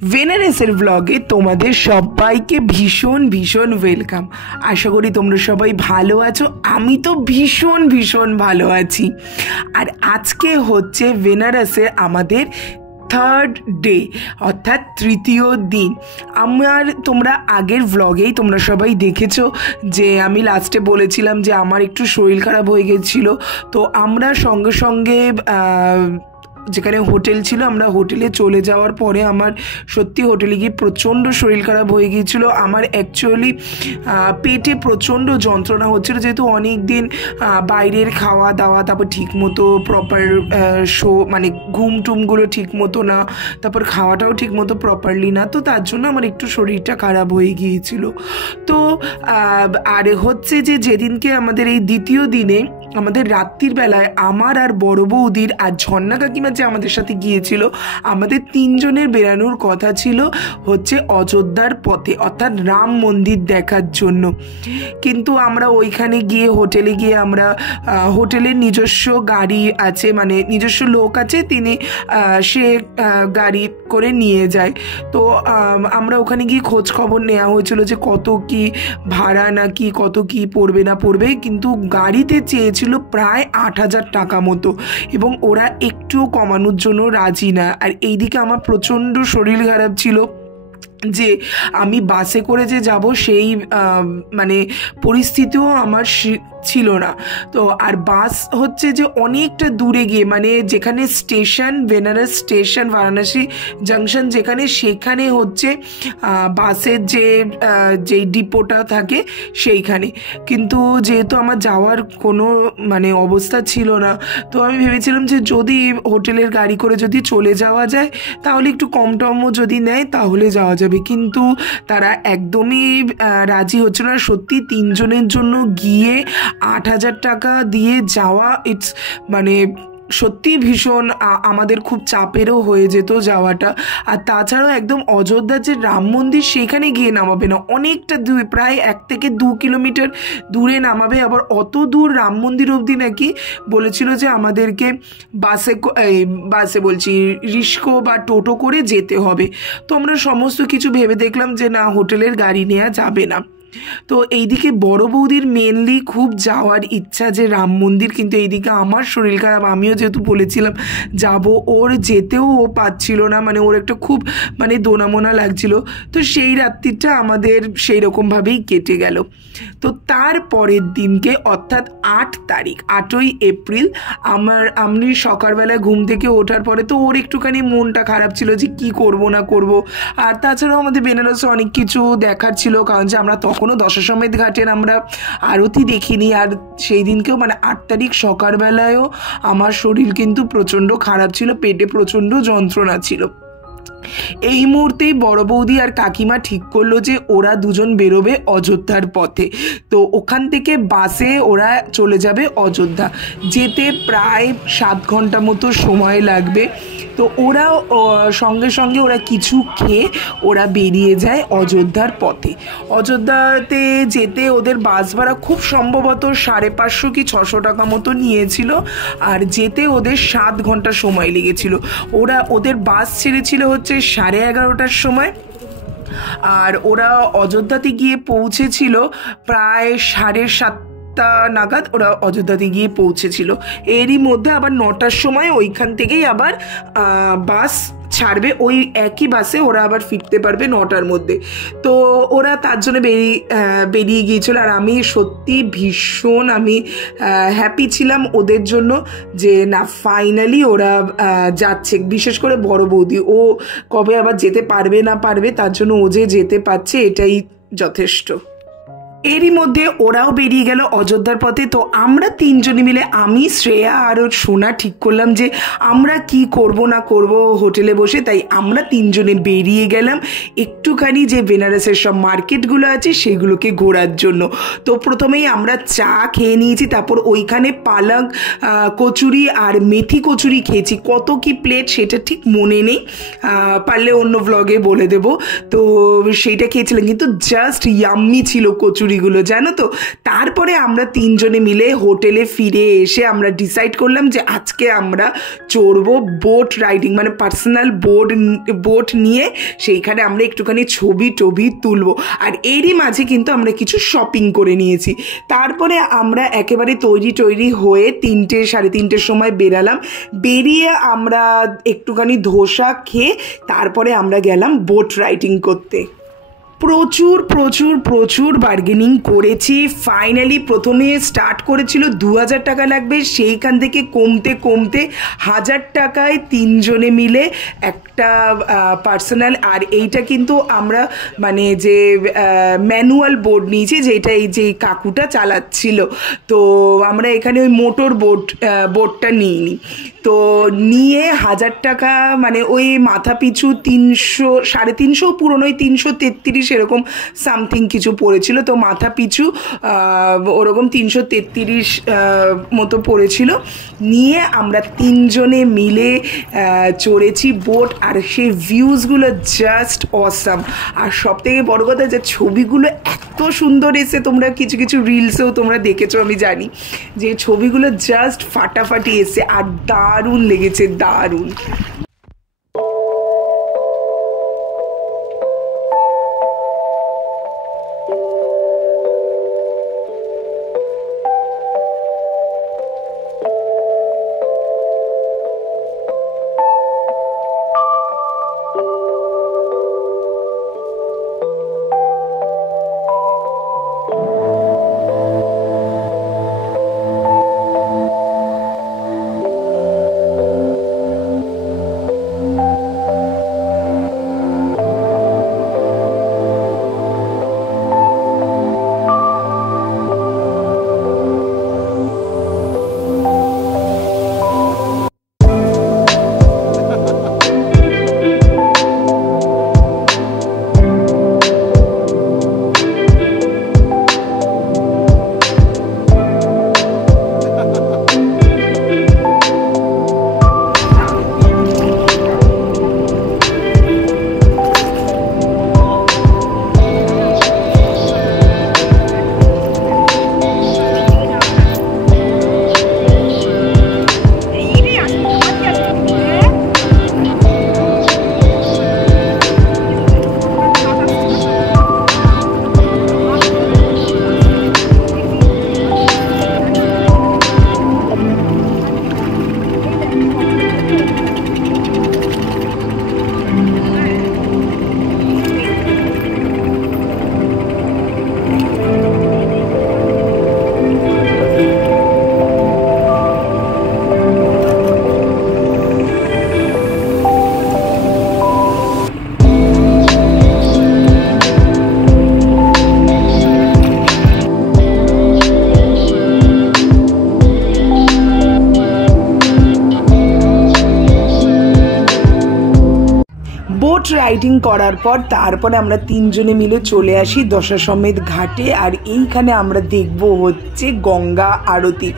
ভেনারেসের ব্লগে তোমাদের সবাইকে ভীষণ ভীষণ ওয়েলকাম। আশা করি তোমরা সবাই ভালো আছো। আমি তো ভীষণ ভীষণ ভালো আছি। আর আজকে হচ্ছে ভেনারেসের আমাদের থার্ড ডে, অর্থাৎ তৃতীয় দিন। তোমরা আগের ব্লগেই তোমরা সবাই দেখেছো যে আমি লাস্টে বলেছিলাম যে আমার একটু শরীর খারাপ হয়ে গেছিলো। তো আমরা সঙ্গে সঙ্গে যেখানে হোটেল ছিল আমরা হোটেলে চলে যাওয়ার পরে আমার সত্যি হোটেলে গিয়ে প্রচণ্ড শরীর খারাপ হয়ে গিয়েছিলো। আমার অ্যাকচুয়ালি পেটে প্রচণ্ড যন্ত্রণা হচ্ছিলো, যেহেতু অনেক দিন বাইরের খাওয়া দাওয়া, তারপর ঠিক মতো প্রপার মানে ঘুম টুমগুলো ঠিক মতো না, তারপর খাওয়াটাও ঠিক মতো প্রপারলি না, তো তার জন্য আমার একটু শরীরটা খারাপ হয়ে গিয়েছিল। তো আর হচ্ছে যে যেদিনকে আমাদের এই দ্বিতীয় দিনে আমাদের রাত্রির বেলায় আমার আর বড় বৌদির আর ঝর্ণা কাকিমা যে আমাদের সাথে গিয়েছিল, আমাদের তিনজনের বেরানোর কথা ছিল হচ্ছে অযোধ্যার পথে, অর্থাৎ রাম মন্দির দেখার জন্য। কিন্তু আমরা ওইখানে গিয়ে হোটেলে গিয়ে আমরা হোটেলের নিজস্ব গাড়ি আছে, মানে নিজস্ব লোক আছে, তিনি সে গাড়ি করে নিয়ে যায়। তো আমরা ওখানে গিয়ে খোঁজ খবর নেওয়া হয়েছিল যে কত কি ভাড়া নাকি কত কি পড়বে না পড়বে, কিন্তু গাড়িতে চেয়েছিল প্রায় 8,000 টাকা মতো, এবং ওরা একটুও কমানোর জন্য রাজি না। আর এইদিকে আমার প্রচণ্ড শরীর খারাপ ছিল যে আমি বাসে করে যে যাব সেই মানে পরিস্থিতিও আমার ছিল না। তো আর বাস হচ্ছে যে অনেকটা দূরে গিয়ে, মানে যেখানে station Benaras station Varanasi junction যেখানে, সেখানে হচ্ছে বাসের যে ডিপোটা থাকে সেইখানে। কিন্তু যেহেতু আমার যাওয়ার কোনো মানে অবস্থা ছিল না, তো আমি ভেবেছিলাম যে যদি হোটেলের গাড়ি করে যদি চলে যাওয়া যায় তাহলে একটু কম টমও যদি নেয় তাহলে যাওয়া যাবে, কিন্তু তারা একদমই রাজি হচ্ছে না। সত্যি তিনজনের জন্য গিয়ে 8,000 টাকা দিয়ে যাওয়া, ইটস মানে সত্যি ভীষণ আমাদের খুব চাপেরও হয়ে যেত যাওয়াটা। আর তাছাড়াও একদম অযোধ্যার যে রাম মন্দির সেখানে গিয়ে নামাবে না, অনেকটা দূরে, প্রায় 1 থেকে 2 কিলোমিটার দূরে নামাবে। আবার অত দূর রাম মন্দির অবধি নাকি বলেছিল যে আমাদেরকে বাসে বলছি রিস্কো বা টোটো করে যেতে হবে। তো আমরা সমস্ত কিছু ভেবে দেখলাম যে না, হোটেলের গাড়ি নেওয়া যাবে না। তো এইদিকে বড় বৌদির মেনলি খুব যাওয়ার ইচ্ছা যে রাম মন্দির, কিন্তু এইদিকে আমার শরীর খারাপ, আমিও যেহেতু বলেছিলাম যাব, ওর যেতেও ও পাচ্ছিল না, মানে ওর একটা খুব মানে দোনামোনা লাগছিল। তো সেই রাত্রিটা আমাদের সেই রকমভাবেই কেটে গেল। তো তার পরের দিনকে অর্থাৎ 8 তারিখ 8ই এপ্রিল আমি সকালবেলায় ঘুম থেকে ওঠার পরে তো ওর একটুখানি মনটা খারাপ ছিল যে কি করব না করব। আর তাছাড়াও আমাদের বেনারসে অনেক কিছু দেখার ছিল, কারণ যে আমরা তখনও দশাশ্বমেধ ঘাটের আমরা আরতি দেখিনি। আর সেই দিনকেও মানে 8 তারিখ সকালবেলায়ও আমার শরীর কিন্তু প্রচণ্ড খারাপ ছিল, পেটে প্রচণ্ড যন্ত্রণা ছিল। এই মুহূর্তেই বড় বৌদি আর কাকিমা ঠিক করলো যে ওরা দুজন বেরোবে অযোধ্যার পথে। তো ওখান থেকে বাসে ওরা চলে যাবে অযোধ্যা, যেতে প্রায় 7 ঘন্টা মতো সময় লাগবে। তো ওরা সঙ্গে সঙ্গে ওরা কিছু খেয়ে ওরা বেরিয়ে যায় অযোধ্যার পথে। অযোধ্যাতে যেতে ওদের বাস ভাড়া খুব সম্ভবত 550 কি 600 টাকা মতো নিয়েছিল, আর যেতে ওদের 7 ঘন্টা সময় লেগেছিল। ওদের বাস ছেড়েছিল হচ্ছে 11:30টার সময়, আর ওরা অযোধ্যাতে গিয়ে পৌঁছেছিল প্রায় 7:30 নাগাদ ওরা অযোধ্যাতে গিয়ে পৌঁছেছিল। এরই মধ্যে আবার 9টার সময় ওইখান থেকেই আবার বাস ছাড়বে, ওই একই বাসে ওরা আবার ফিরতে পারবে 9টার মধ্যে। তো ওরা তার জন্য বেরিয়ে গিয়েছিল। আর আমি সত্যি ভীষণ হ্যাপি ছিলাম ওদের জন্য যে না, ফাইনালি ওরা যাচ্ছে। বিশেষ করে বড় বৌদি, ও কবে আবার যেতে পারবে না পারবে, তার জন্য ও যে যেতে পারছে এটাই যথেষ্ট। এরই মধ্যে ওরাও বেরিয়ে গেল অযোধ্যার পথে। তো আমরা তিনজনে মিলে, আমি, শ্রেয়া আর সোনা, ঠিক করলাম যে আমরা কি করব না করব হোটেলে বসে। তাই আমরা তিনজনে বেরিয়ে গেলাম একটুখানি যে বেনারসের সব মার্কেটগুলো আছে সেগুলোকে ঘোরার জন্য। তো প্রথমেই আমরা চা খেয়ে নিয়েছি, তারপর ওইখানে পালক কচুরি আর মেথি কচুরি খেয়েছি। কত কি প্লেট সেটা ঠিক মনে নেই, পারলে অন্য ব্লগে বলে দেব। তো সেইটা খেয়েছিলাম, কিন্তু জাস্ট ইয়াম্মি ছিল কচুরি। লাক্সুরিগুলো, জানো তো। তারপরে আমরা তিনজনে মিলে হোটেলে ফিরে এসে আমরা ডিসাইড করলাম যে আজকে আমরা চড়বো বোট রাইডিং, মানে পার্সোনাল বোট নিয়ে সেইখানে আমরা একটুখানি ছবি টবি তুলবো। আর এরই মাঝে কিন্তু আমরা কিছু শপিং করে নিয়েছি। তারপরে আমরা একেবারে তৈরি হয়ে 3টে সাড়ে 3টের সময় বেরালাম। বেরিয়ে আমরা একটুখানি ধোসা খেয়ে তারপরে আমরা গেলাম বোট রাইডিং করতে। প্রচুর প্রচুর প্রচুর বার্গেনিং করেছি। ফাইনালি প্রথমে স্টার্ট করেছিল 2000 টাকা লাগবে, সেইখান থেকে কমতে কমতে 1000 টাকায় তিনজনে মিলে একটা পার্সোনাল। আর এইটা কিন্তু আমরা মানে যে ম্যানুয়াল বোট নিয়েছি, যেটা এই যে কাকুটা চালাচ্ছিল। তো আমরা এখানে ওই মোটর বোটটা নিইনি। তো নিয়ে 1000 টাকা মানে ওই মাথা পিছু 300 350 পুরনো, ওই 333 এরকম সামথিং কিছু পড়েছিল। তো মাথা পিছু ওরকম 333 মতো পড়েছিল। নিয়ে আমরা তিনজনে মিলে চড়েছি বোট। আর সেই ভিউজগুলো জাস্ট অসাম। আর সব থেকে বড় কথা যে ছবিগুলো এত সুন্দর এসে, তোমরা কিছু কিছু রিলসেও তোমরা দেখেছো আমি জানি, যে ছবিগুলো জাস্ট ফাটাফাটি এসে। আর দারুণ লেগেছে, দারুণ। বোট রাইডিং করার পর তারপরে আমরা তিনজনে মিলে চলে আসি দশাশ্বমেধ ঘাটে। আর এইখানে আমরা দেখব হচ্ছে গঙ্গা আরতি।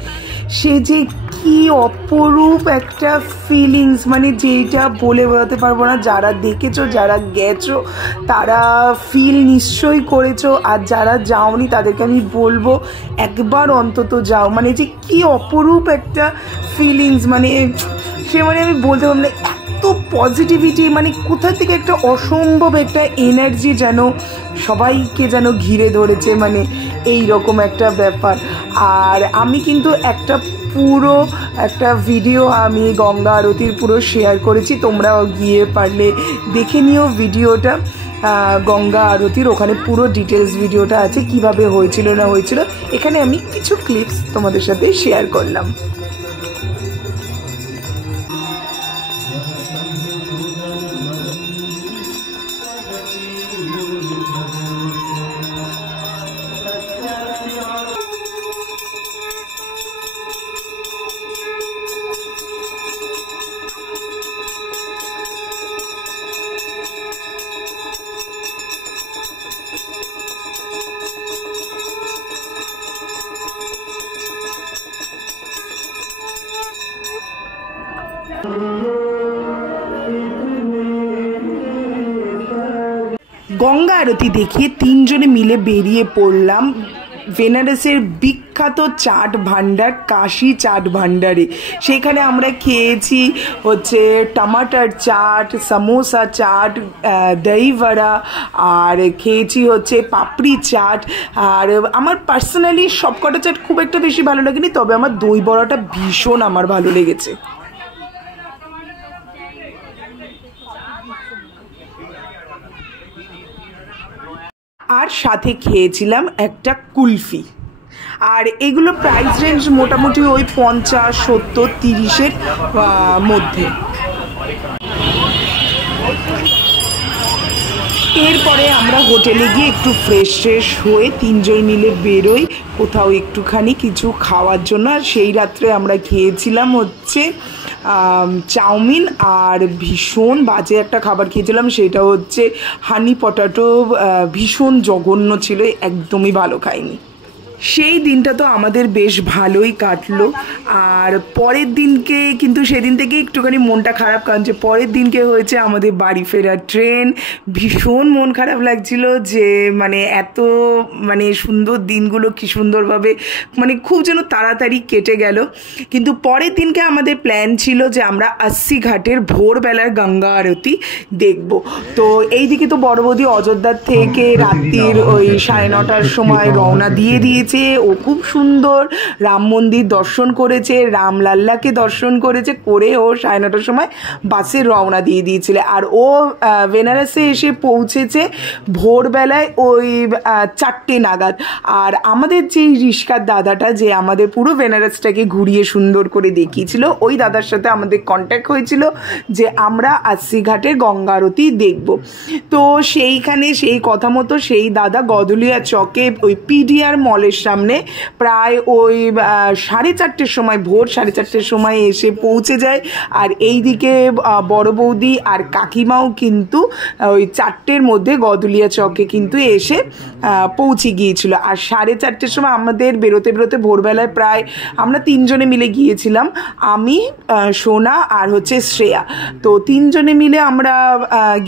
সে যে কি অপরূপ একটা ফিলিংস, মানে যেটা বলে বোঝাতে পারবো না। যারা দেখেছো, যারা গেছো, তারা ফিল নিশ্চয়ই করেছো। আর যারা যাওনি তাদেরকে আমি বলবো একবার অন্তত যাও। মানে যে কি অপরূপ একটা ফিলিংস, মানে সে মানে আমি বলতে পারবো না। এত পজিটিভিটি, মানে কোথা থেকে একটা অসম্ভব একটা এনার্জি যেন সবাইকে যেন ঘিরে ধরেছে, মানে এই রকম একটা ব্যাপার। আর আমি কিন্তু পুরো একটা ভিডিও আমি গঙ্গা আরতির পুরো শেয়ার করেছি, তোমরাও গিয়ে পারলে দেখে নিও ভিডিওটা। গঙ্গা আরতির ওখানে পুরো ডিটেলস ভিডিওটা আছে, কিভাবে হয়েছিল না হয়েছিল। এখানে আমি কিছু ক্লিপস তোমাদের সাথে শেয়ার করলাম। গঙ্গা আরতি দেখিয়ে তিনজনে মিলে বেরিয়ে পড়লাম বেনারসের বিখ্যাত চাট ভান্ডার কাশি চাট ভান্ডারে। সেখানে আমরা খেয়েছি হচ্ছে টমাটার চাট, সমোসা চাট, দই বড়া, আর খেয়েছি হচ্ছে পাপড়ি চাট। আর আমার পার্সোনালি সবকটা চাট খুব একটা বেশি ভালো লাগেনি, তবে আমার দই বড়াটা ভীষণ আমার ভালো লেগেছে। আর সাথে খেয়েছিলাম একটা কুলফি। আর এগুলো প্রাইস রেঞ্জ মোটামুটি ওই 50, 70, 30-এর মধ্যে। এরপরে আমরা হোটেলে গিয়ে একটু ফ্রেশ হয়ে তিনজন মিলে বেরোই কোথাও একটুখানি কিছু খাওয়ার জন্য। আর সেই রাত্রে আমরা খেয়েছিলাম হচ্ছে চাউমিন, আর ভীষণ বাজে একটা খাবার খেয়েছিলাম, সেটা হচ্ছে হানি পটাটো। ভীষণ জঘন্য ছিল, একদমই ভালো খাইনি। সেই দিনটা তো আমাদের বেশ ভালোই কাটলো। আর পরের দিনকে কিন্তু সেদিন থেকে একটুখানি মনটা খারাপ, কারণ যে পরের দিনকে হয়েছে আমাদের বাড়ি ফেরার ট্রেন। ভীষণ মন খারাপ লাগছিল যে মানে এত মানে সুন্দর দিনগুলো কি সুন্দরভাবে মানে খুব যেন তাড়াতাড়ি কেটে গেল। কিন্তু পরের দিনকে আমাদের প্ল্যান ছিল যে আমরা 80 ঘাটের ভোরবেলার গঙ্গা আরতি দেখব। তো এইদিকে তো বড় বৌদি অযোধ্যার থেকে রাত্রির ওই 9:30টার সময় রওনা দিয়েছে। ও খুব সুন্দর রাম মন্দির দর্শন করেছে, রামলাল্লাকে দর্শন করেছে, করে ও 9:30টার সময় বাসে রওনা দিয়ে দিয়েছিল। আর ও বেনারসে এসে পৌঁছেছে ভোরবেলায় ওই 4টে নাগাদ। আর আমাদের যেই রিস্কার দাদাটা যে আমাদের পুরো বেনারসটাকে ঘুরিয়ে সুন্দর করে দেখিয়েছিল, ওই দাদার সাথে আমাদের কন্ট্যাক্ট হয়েছিল যে আমরা 80 ঘাটের গঙ্গা আরতি দেখব। তো সেইখানে সেই কথা মতো সেই দাদা গদুলিয়া চকে ওই পিডিআর মলের সামনে প্রায় ওই 4:30-র সময়, ভোর 4:30-র সময় এসে পৌঁছে যায়। আর এইদিকে বড় বৌদি আর কাকিমাও কিন্তু ওই 4টের মধ্যে গদুলিয়া চকে কিন্তু এসে পৌঁছে গিয়েছিল। আর 4:30-র সময় আমাদের বেরোতে ভোরবেলায় প্রায় আমরা তিনজনে মিলে গিয়েছিলাম, আমি, সোনা আর হচ্ছে শ্রেয়া। তো তিনজনে মিলে আমরা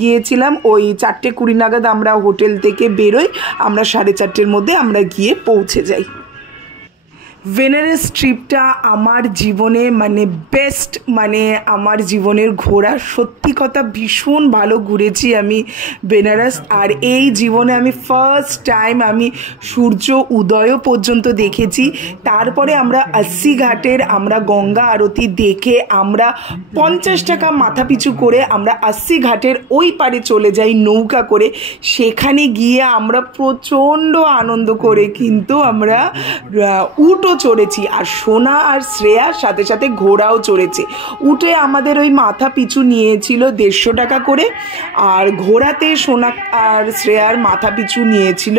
গিয়েছিলাম ওই 4:20 নাগাদ আমরা হোটেল থেকে বেরোই। আমরা 4:30-র মধ্যে আমরা গিয়ে পৌঁছে যাই। বেনারস ট্রিপটা আমার জীবনে মানে বেস্ট, মানে আমার জীবনের ঘোরা। সত্যি কথা ভীষণ ভালো ঘুরেছি আমি বেনারস। আর এই জীবনে আমি ফার্স্ট টাইম আমি সূর্য উদয়ও পর্যন্ত দেখেছি। তারপরে আমরা 80 ঘাটের আমরা গঙ্গা আরতি দেখে আমরা 50 টাকা মাথা পিছু করে আমরা 80 ঘাটের ওই পারে চলে যাই নৌকা করে। সেখানে গিয়ে আমরা প্রচণ্ড আনন্দ করে কিন্তু আমরা উটও চড়েছি। আর সোনা আর শ্রেয়ার সাথে সাথে ঘোড়াও চড়েছে। উঠে আমাদের ওই মাথা পিছু নিয়েছিল 150 টাকা করে, আর ঘোড়াতে সোনা আর শ্রেয়ার মাথা পিছু নিয়েছিল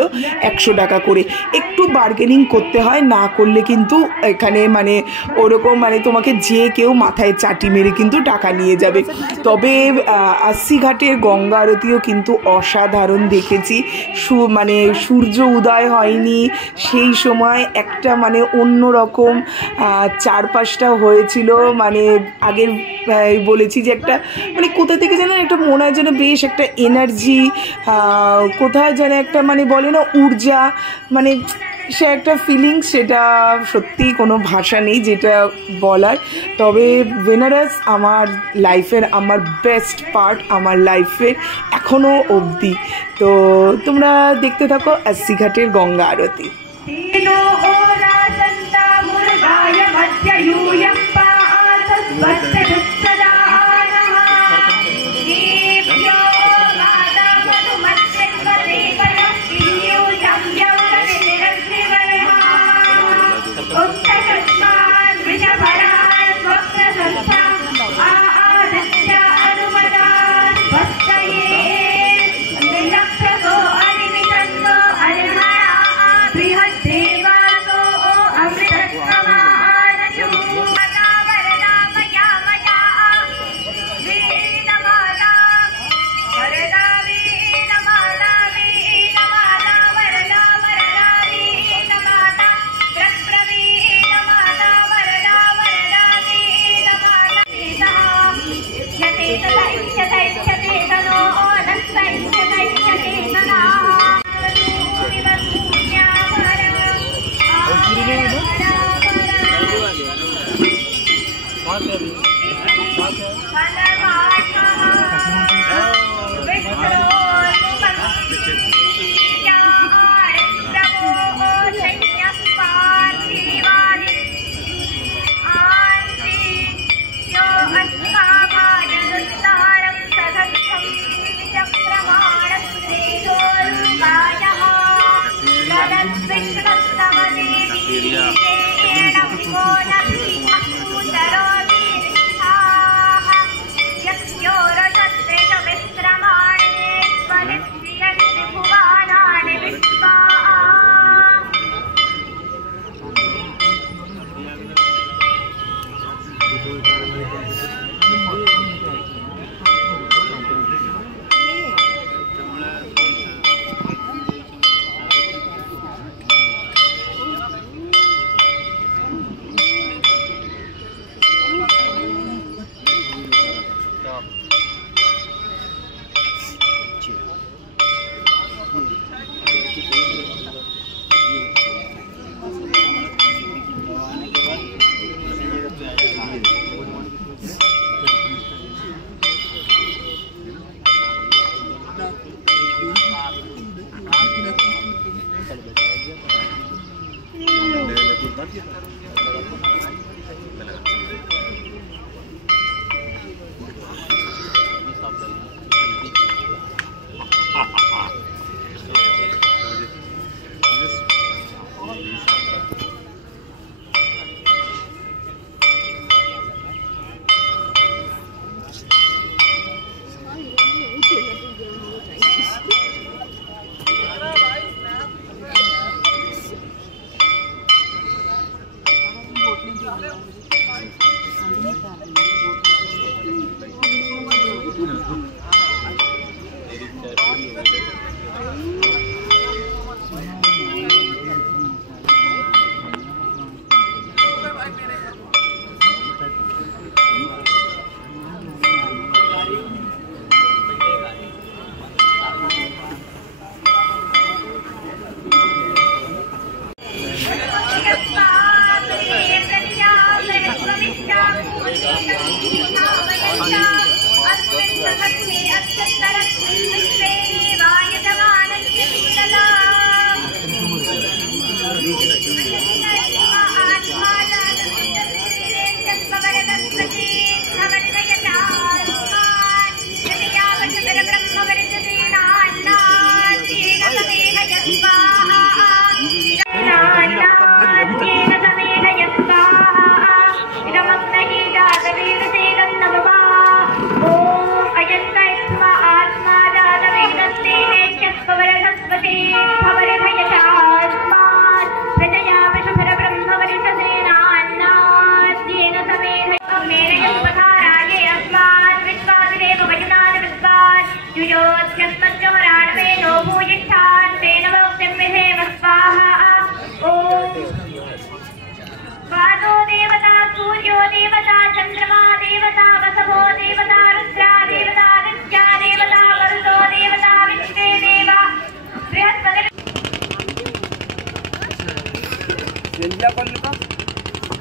100 টাকা করে। একটু বার্গেনিং করতে হয়, না করলে কিন্তু এখানে মানে ওরকম মানে তোমাকে যে কেউ মাথায় চাটি মেরে কিন্তু টাকা নিয়ে যাবে। তবে 80 ঘাটের গঙ্গা আরতিও কিন্তু অসাধারণ দেখেছি। মানে সূর্য উদয় হয়নি সেই সময়, একটা মানে অন্যরকম চারপাশটা হয়েছিল। মানে আগের বলেছি যে একটা মানে কোথা থেকে যেন একটা মনে হয় যেন বেশ একটা এনার্জি, কোথায় যেন একটা মানে বলে না ঊর্জা, মানে সে একটা ফিলিংস, সেটা সত্যি কোনো ভাষা নেই যেটা বলার। তবে বেনারস আমার লাইফের আমার বেস্ট পার্ট, আমার লাইফের এখনও অবধি। তো তোমরা দেখতে থাকো 80 ঘাটের গঙ্গা আরতি। Devato, Amrita Samana, Jumana, Varana, Mayama.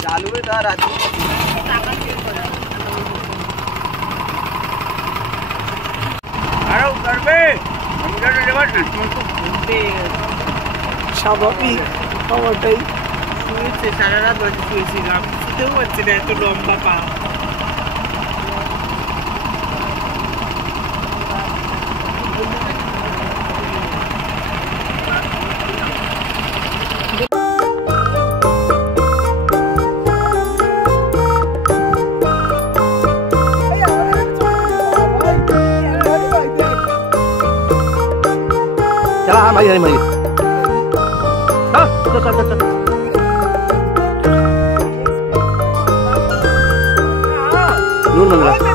चालू है था रात স্বাভাবিক খাওয়াটাই শুয়েছে সারা রাত বসে শুয়েছিলাম শুতেও পারছি না এত লম্বা পা चला भाई भाई भाई चल चल चल नून लग रहा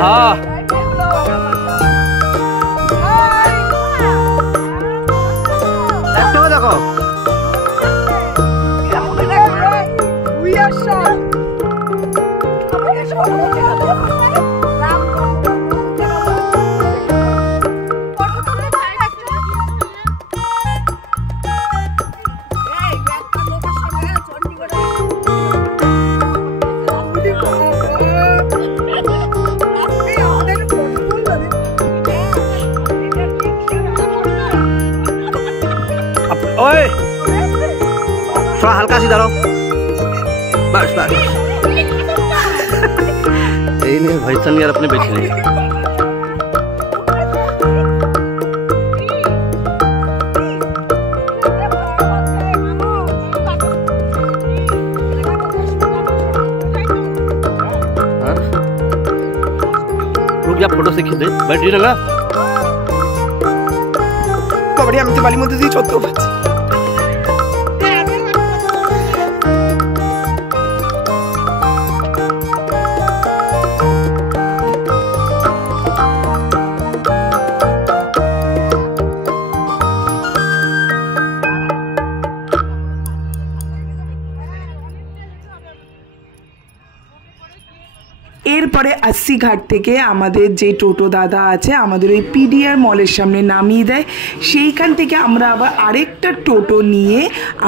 हाँ देखो ओए थोड़ा हल्का सीधा रहो बस बस यही नहीं भाई सन यार अपने बैठे नहीं रुक जा फोटो से खींच दे बैठ रही ना বাবারে আমি তো বালির মধ্যে দিয়ে চলতেও পারছি। এরপরে ৮০ ঘাট থেকে আমাদের যে টোটো দাদা আছে আমাদের ওই পিডিআর মলের সামনে নামিয়ে দেয়, সেইখান থেকে আমরা আবার আরেকটা টোটো নিয়ে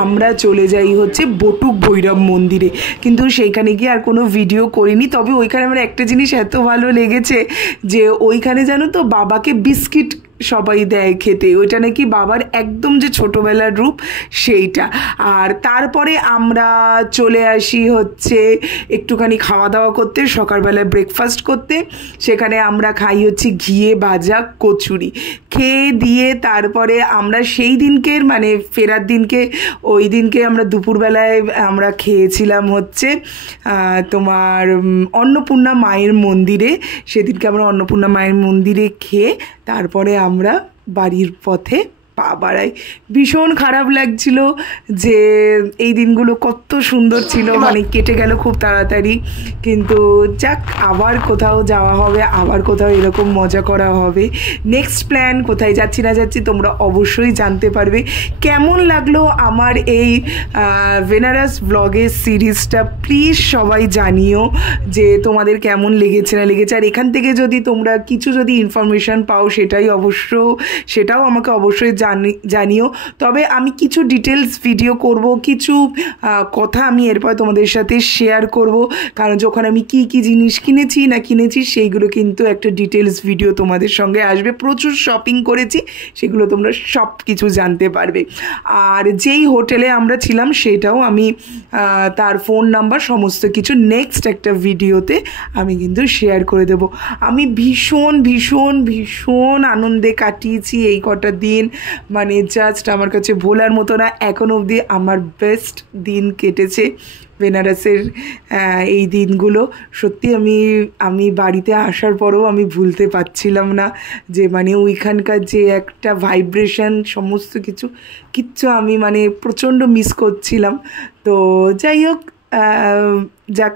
আমরা চলে যাই হচ্ছে বটুক ভৈরব মন্দিরে। কিন্তু সেইখানে গিয়ে আর কোনো ভিডিও করিনি, তবে ওইখানে আমার একটা জিনিস এত ভালো লেগেছে যে ওইখানে জানো তো বাবাকে বিস্কিট সবাই দেয় খেতে, ওইটা নাকি বাবার একদম যে ছোটোবেলার রূপ সেইটা। আর তারপরে আমরা চলে আসি হচ্ছে একটুখানি খাওয়া দাওয়া করতে, সকালবেলায় ব্রেকফাস্ট করতে। সেখানে আমরা খাই হচ্ছে ঘিয়ে ভাজা কচুরি, খেয়ে দিয়ে তারপরে আমরা সেই দিনকের মানে ফেরার দিনকে ওই দিনকে আমরা দুপুরবেলায় আমরা খেয়েছিলাম হচ্ছে তোমার অন্নপূর্ণা মায়ের মন্দিরে। সেদিনকে আমরা অন্নপূর্ণা মায়ের মন্দিরে খেয়ে তারপরে আমরা বাড়ির পথে পা বাড়াই। ভীষণ খারাপ লাগছিল যে এই দিনগুলো কত সুন্দর ছিল, মানে কেটে গেল খুব তাড়াতাড়ি। কিন্তু যাক, আবার কোথাও যাওয়া হবে, আবার কোথাও এরকম মজা করা হবে। নেক্সট প্ল্যান কোথায় যাচ্ছি না যাচ্ছি তোমরা অবশ্যই জানতে পারবে। কেমন লাগলো আমার এই বেনারস ব্লগের সিরিজটা প্লিজ সবাই জানিও যে তোমাদের কেমন লেগেছে না লেগেছে। আর এখান থেকে যদি তোমরা কিছু যদি ইনফরমেশান পাও সেটাও আমাকে অবশ্যই জানিও। তবে আমি কিছু ডিটেলস ভিডিও করব, কিছু কথা আমি এরপর তোমাদের সাথে শেয়ার করব, কারণ যখন আমি কি কি জিনিস কিনেছি সেইগুলো কিন্তু একটা ডিটেলস ভিডিও তোমাদের সঙ্গে আসবে। প্রচুর শপিং করেছি, সেগুলো তোমরা সব কিছু জানতে পারবে। আর যেই হোটেলে আমরা ছিলাম সেটাও আমি তার ফোন নাম্বার সমস্ত কিছু নেক্সট একটা ভিডিওতে আমি কিন্তু শেয়ার করে দেব। আমি ভীষণ ভীষণ ভীষণ আনন্দে কাটিয়েছি এই কটা দিন, মানে জাস্ট আমার কাছে ভোলার মতো না। এখনও অবধি আমার বেস্ট দিন কেটেছে বেনারসের এই দিনগুলো। সত্যি আমি বাড়িতে আসার পরেও আমি ভুলতে পারছিলাম না যে মানে ওইখানকার যে একটা ভাইব্রেশন সমস্ত কিচ্ছু আমি মানে প্রচণ্ড মিস করছিলাম। তো যাই হোক, যাক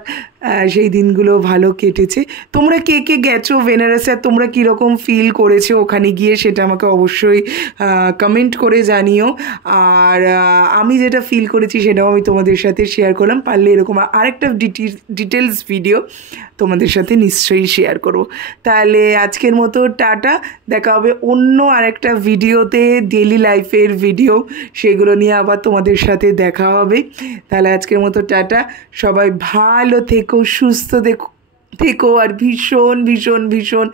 সেই দিনগুলো ভালো কেটেছে। তোমরা কে কে গেছো বেনারসে, তোমরা কীরকম ফিল করেছো ওখানে গিয়ে সেটা আমাকে অবশ্যই কমেন্ট করে জানিও। আর আমি যেটা ফিল করেছি সেটাও আমি তোমাদের সাথে শেয়ার করলাম। পারলে এরকম আরেকটা ডিটেলস ভিডিও তোমাদের সাথে নিশ্চয়ই শেয়ার করব। তাহলে আজকের মতো টাটা, দেখা হবে অন্য আরেকটা ভিডিওতে, ডেইলি লাইফের ভিডিও, সেগুলো নিয়ে আবার তোমাদের সাথে দেখা হবে। তাহলে আজকের মতো টাটা, সবাই ভালো থেকো, সুস্থ থেকো আর ভীষণ ভীষণ ভীষণ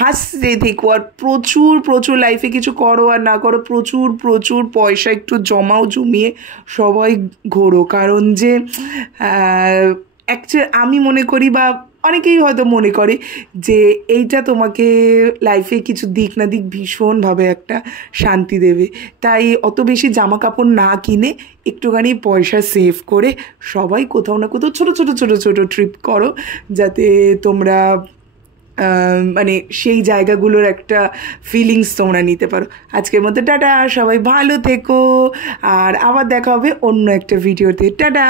হাসতে থেকো। আর প্রচুর প্রচুর লাইফে কিছু করো আর না করো, প্রচুর প্রচুর পয়সা একটু জমিয়ে সবাই ঘোরো। কারণ যে অ্যাকচুয়ালি আমি মনে করি, বা অনেকেই হয়তো মনে করে যে এইটা তোমাকে লাইফে কিছু দিক না দিক ভীষণভাবে একটা শান্তি দেবে। তাই অত বেশি জামা কাপড় না কিনে একটুখানি পয়সা সেভ করে সবাই কোথাও না কোথাও ছোটো ছোটো ছোটো ছোটো ট্রিপ করো, যাতে তোমরা মানে সেই জায়গাগুলোর একটা ফিলিংস তোমরা নিতে পারো। আজকের মতো টাটা, সবাই ভালো থেকো, আর আবার দেখা হবে অন্য একটা ভিডিওতে। টাটা।